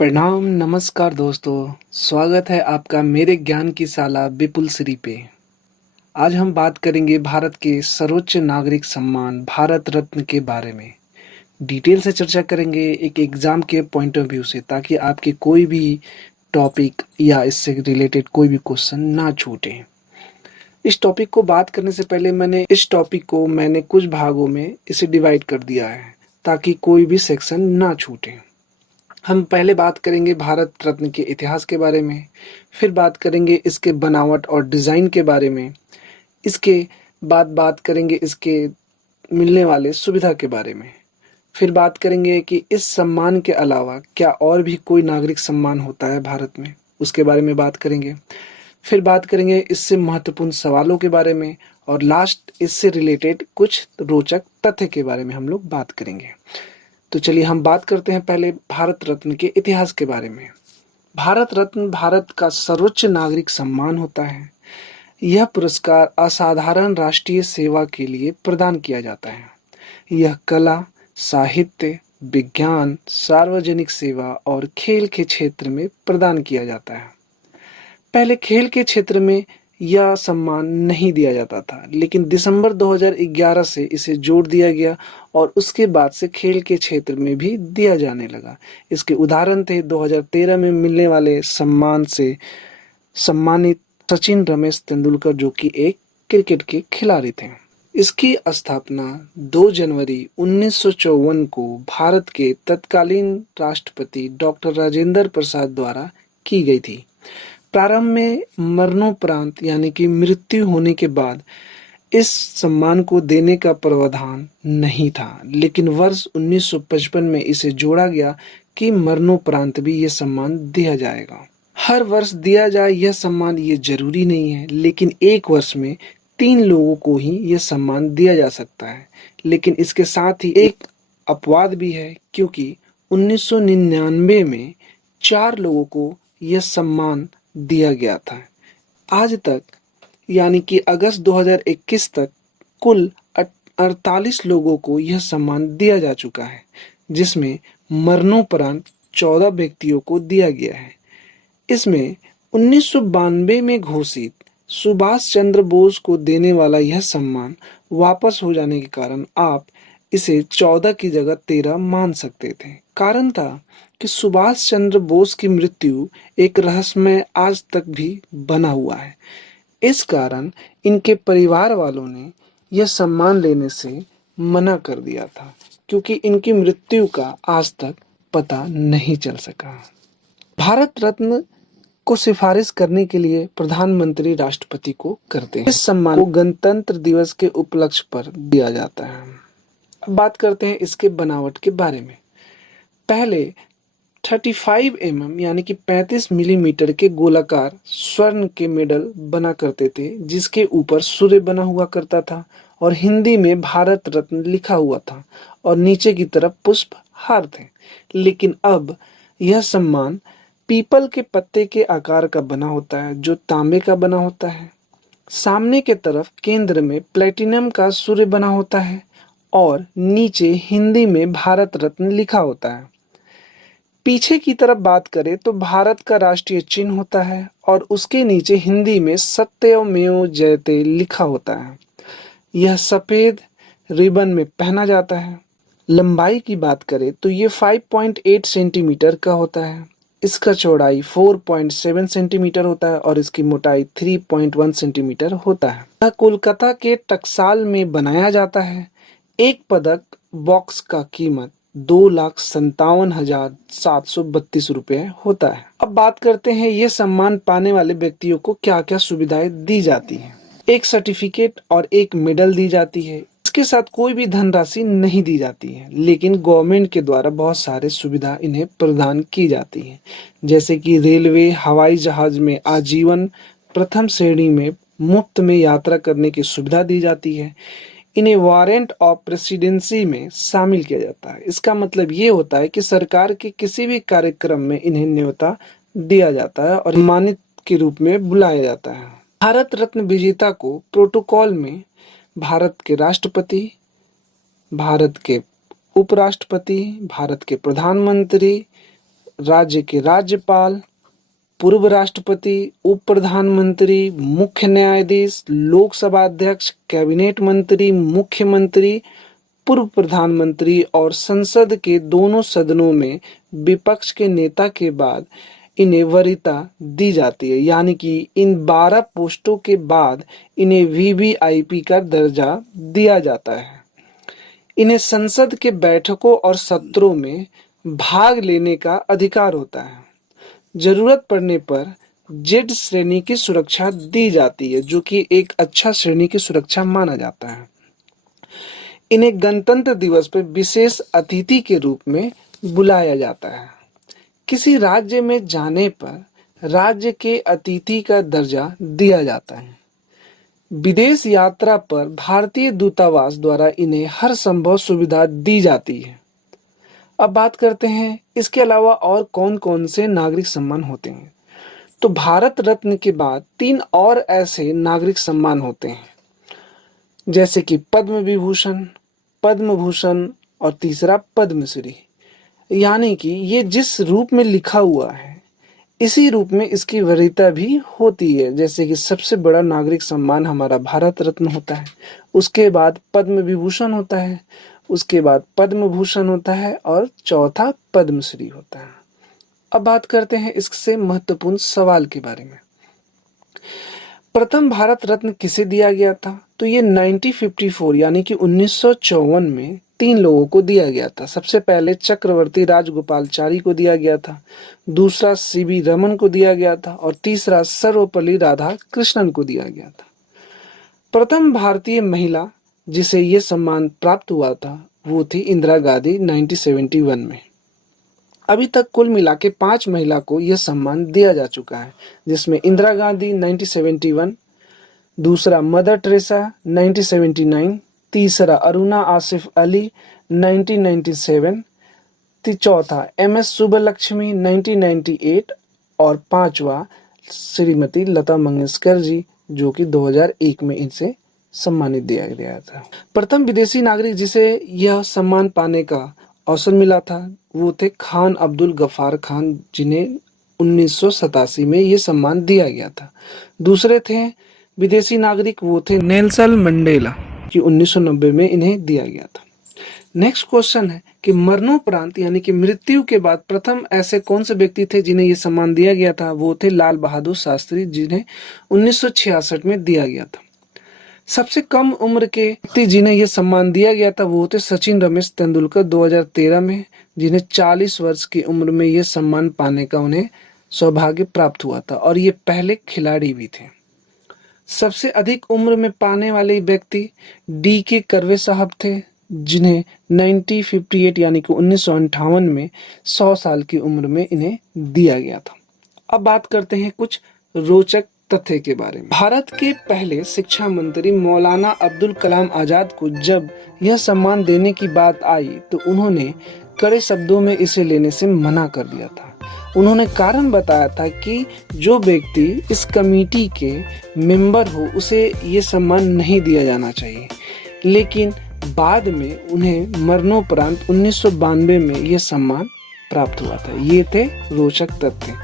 प्रणाम, नमस्कार दोस्तों। स्वागत है आपका मेरे ज्ञान की शाला विपुल श्री पे। आज हम बात करेंगे भारत के सर्वोच्च नागरिक सम्मान भारत रत्न के बारे में। डिटेल से चर्चा करेंगे एक एग्जाम के पॉइंट ऑफ व्यू से, ताकि आपके कोई भी टॉपिक या इससे रिलेटेड कोई भी क्वेश्चन ना छूटे। इस टॉपिक को बात करने से पहले मैंने कुछ भागों में इसे डिवाइड कर दिया है, ताकि कोई भी सेक्शन ना छूटे। हम पहले बात करेंगे भारत रत्न के इतिहास के बारे में, फिर बात करेंगे इसके बनावट और डिज़ाइन के बारे में, इसके बाद बात करेंगे इसके मिलने वाले सुविधा के बारे में, फिर बात करेंगे कि इस सम्मान के अलावा क्या और भी कोई नागरिक सम्मान होता है भारत में, उसके बारे में बात करेंगे। फिर बात करेंगे इससे महत्वपूर्ण सवालों के बारे में, और लास्ट इससे रिलेटेड कुछ रोचक तथ्य के बारे में हम लोग बात करेंगे। तो चलिए हम बात करते हैं पहले भारत रत्न के इतिहास के बारे में। भारत रत्न भारत का सर्वोच्च नागरिक सम्मान होता है। यह पुरस्कार असाधारण राष्ट्रीय सेवा के लिए प्रदान किया जाता है। यह कला, साहित्य, विज्ञान, सार्वजनिक सेवा और खेल के क्षेत्र में प्रदान किया जाता है। पहले खेल के क्षेत्र में यह सम्मान नहीं दिया जाता था, लेकिन दिसंबर 2011 से इसे जोड़ दिया गया और उसके बाद से खेल के क्षेत्र में भी दिया जाने लगा। इसके उदाहरण थे 2013 में मिलने वाले सम्मान से सम्मानित सचिन रमेश तेंदुलकर, जो कि एक क्रिकेट के खिलाड़ी थे। इसकी स्थापना 2 जनवरी 1954 को भारत के तत्कालीन राष्ट्रपति डॉक्टर राजेंद्र प्रसाद द्वारा की गई थी। प्रारंभ में मरणोपरांत यानी कि मृत्यु होने के बाद इस सम्मान को देने का प्रावधान नहीं था, लेकिन वर्ष 1955 में इसे जोड़ा गया कि मरणोपरांत भी यह सम्मान दिया जाएगा। हर वर्ष दिया जाए यह सम्मान ये जरूरी नहीं है, लेकिन एक वर्ष में 3 लोगों को ही यह सम्मान दिया जा सकता है। लेकिन इसके साथ ही एक अपवाद भी है, क्योंकि 1999 में 4 लोगों को यह सम्मान दिया गया था। आज तक यानी कि अगस्त 2021 तक कुल 48 लोगों को यह सम्मान दिया जा चुका है, जिसमें मरणोपरांत 14 व्यक्तियों को दिया गया है। इसमें 1992 में घोषित सुभाष चंद्र बोस को देने वाला यह सम्मान वापस हो जाने के कारण आप इसे 14 की जगह 13 मान सकते थे। कारण था कि सुभाष चंद्र बोस की मृत्यु एक रहस्यमय आज तक भी बना हुआ है। इस कारण इनके परिवार वालों ने यह सम्मान लेने से मना कर दिया था, क्योंकि इनकी मृत्यु का आज तक पता नहीं चल सका। भारत रत्न को सिफारिश करने के लिए प्रधानमंत्री राष्ट्रपति को करते हैं। इस सम्मान को गणतंत्र दिवस के उपलक्ष्य पर दिया जाता है। अब बात करते हैं इसके बनावट के बारे में। पहले 35 यानी कि 35 मिलीमीटर के गोलाकार स्वर्ण के मेडल बना करते थे, जिसके ऊपर सूर्य बना हुआ करता था और हिंदी में भारत रत्न लिखा हुआ था और नीचे की तरफ पुष्प हार थे। लेकिन अब यह सम्मान पीपल के पत्ते के आकार का बना होता है, जो तांबे का बना होता है। सामने के तरफ केंद्र में प्लेटिनम का सूर्य बना होता है और नीचे हिंदी में भारत रत्न लिखा होता है। पीछे की तरफ बात करें तो भारत का राष्ट्रीय चिन्ह होता है और उसके नीचे हिंदी में सत्यमेव जयते लिखा होता है। यह सफेद रिबन में पहना जाता है। लंबाई की बात करें तो ये 5.8 सेंटीमीटर का होता है। इसका चौड़ाई 4.7 सेंटीमीटर होता है और इसकी मोटाई 3.1 सेंटीमीटर होता है। यह कोलकाता के टकसाल में बनाया जाता है। एक पदक बॉक्स का कीमत 2,57,732 रुपये होता है। अब बात करते हैं ये सम्मान पाने वाले व्यक्तियों को क्या क्या सुविधाएं दी जाती हैं। एक सर्टिफिकेट और एक मेडल दी जाती है। इसके साथ कोई भी धनराशि नहीं दी जाती है, लेकिन गवर्नमेंट के द्वारा बहुत सारे सुविधा इन्हें प्रदान की जाती है, जैसे कि रेलवे, हवाई जहाज में आजीवन प्रथम श्रेणी में मुफ्त में यात्रा करने की सुविधा दी जाती है। इन्हें वारंट ऑफ प्रेसिडेंसी में शामिल किया जाता है। इसका मतलब ये होता है कि सरकार के किसी भी कार्यक्रम में इन्हें न्योता दिया जाता है और सम्मानित के रूप में बुलाया जाता है। भारत रत्न विजेता को प्रोटोकॉल में भारत के राष्ट्रपति, भारत के उपराष्ट्रपति, भारत के प्रधानमंत्री, राज्य के राज्यपाल, पूर्व राष्ट्रपति, उप प्रधानमंत्री, मुख्य न्यायाधीश, लोकसभा अध्यक्ष, कैबिनेट मंत्री, मुख्यमंत्री, पूर्व प्रधानमंत्री और संसद के दोनों सदनों में विपक्ष के नेता के बाद इन्हें वरीयता दी जाती है। यानी कि इन 12 पोस्टों के बाद इन्हें वीवीआईपी का दर्जा दिया जाता है। इन्हें संसद के बैठकों और सत्रों में भाग लेने का अधिकार होता है। जरूरत पड़ने पर जेड श्रेणी की सुरक्षा दी जाती है, जो कि एक अच्छा श्रेणी की सुरक्षा माना जाता है। इन्हें गणतंत्र दिवस पर विशेष अतिथि के रूप में बुलाया जाता है। किसी राज्य में जाने पर राज्य के अतिथि का दर्जा दिया जाता है। विदेश यात्रा पर भारतीय दूतावास द्वारा इन्हें हर संभव सुविधा दी जाती है। अब बात करते हैं इसके अलावा और कौन कौन से नागरिक सम्मान होते हैं। तो भारत रत्न के बाद 3 और ऐसे नागरिक सम्मान होते हैं, जैसे कि पद्म विभूषण, पद्म भूषण और तीसरा पद्मश्री। यानी कि ये जिस रूप में लिखा हुआ है इसी रूप में इसकी वरीयता भी होती है। जैसे कि सबसे बड़ा नागरिक सम्मान हमारा भारत रत्न होता है, उसके बाद पद्म विभूषण होता है, उसके बाद पद्म भूषण होता है और चौथा पद्मश्री होता है। अब बात करते हैं इससे महत्वपूर्ण सवाल के बारे में। प्रथम भारत रत्न किसे दिया गया था? तो ये 1954 यानी कि 1954 में 3 लोगों को दिया गया था। सबसे पहले चक्रवर्ती राजगोपालचारी को दिया गया था, दूसरा सीवी रमन को दिया गया था और तीसरा सर्वपल्ली राधाकृष्णन को दिया गया था। प्रथम भारतीय महिला जिसे ये सम्मान प्राप्त हुआ था वो थी इंदिरा गांधी 1971 में। अभी तक कुल मिला के 5 महिला को यह सम्मान दिया जा चुका है, जिसमें इंदिरा गांधी 1971, दूसरा मदर टेरेसा 1979, तीसरा अरुणा आसिफ अली 1997, चौथा MS सुब्बलक्ष्मी 1998 और 5वां श्रीमती लता मंगेशकर जी, जो कि 2001 में इनसे सम्मानित दिया गया था। प्रथम विदेशी नागरिक जिसे यह सम्मान पाने का अवसर मिला था वो थे खान अब्दुल गफ्फार खान, जिन्हें 1987 में ये सम्मान दिया गया था। दूसरे थे विदेशी नागरिक, वो थे नेल्सन मंडेला, कि 1990 में इन्हें दिया गया था। नेक्स्ट क्वेश्चन है कि मरणोपरांत यानी कि मृत्यु के बाद प्रथम ऐसे कौन से व्यक्ति थे जिन्हें ये सम्मान दिया गया था? वो थे लाल बहादुर शास्त्री, जिन्हें 1966 में दिया गया था। सबसे कम उम्र के व्यक्ति जिन्हें यह सम्मान दिया गया था वो थे सचिन रमेश तेंदुलकर 2013 में, जिन्हें 40 वर्ष की उम्र में यह सम्मान पाने का उन्हें सौभाग्य प्राप्त हुआ था और ये पहले खिलाड़ी भी थे। सबसे अधिक उम्र में पाने वाले व्यक्ति DK कर्वे साहब थे, जिन्हें 1958 यानी कि 1958 में 100 साल की उम्र में इन्हें दिया गया था। अब बात करते हैं कुछ रोचक तथ्य के बारे में। भारत के पहले शिक्षा मंत्री मौलाना अब्दुल कलाम आजाद को जब यह सम्मान देने की बात आई तो उन्होंने कड़े शब्दों में इसे लेने से मना कर दिया था। उन्होंने कारण बताया था कि जो व्यक्ति इस कमेटी के मेंबर हो उसे ये सम्मान नहीं दिया जाना चाहिए, लेकिन बाद में उन्हें मरणोपरांत 1992 में यह सम्मान प्राप्त हुआ था। ये थे रोचक तथ्य।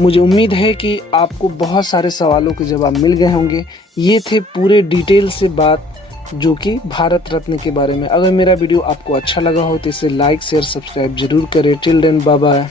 मुझे उम्मीद है कि आपको बहुत सारे सवालों के जवाब मिल गए होंगे। ये थे पूरे डिटेल से बात जो कि भारत रत्न के बारे में। अगर मेरा वीडियो आपको अच्छा लगा हो तो इसे लाइक शेयर सब्सक्राइब जरूर करें। Till then bye bye.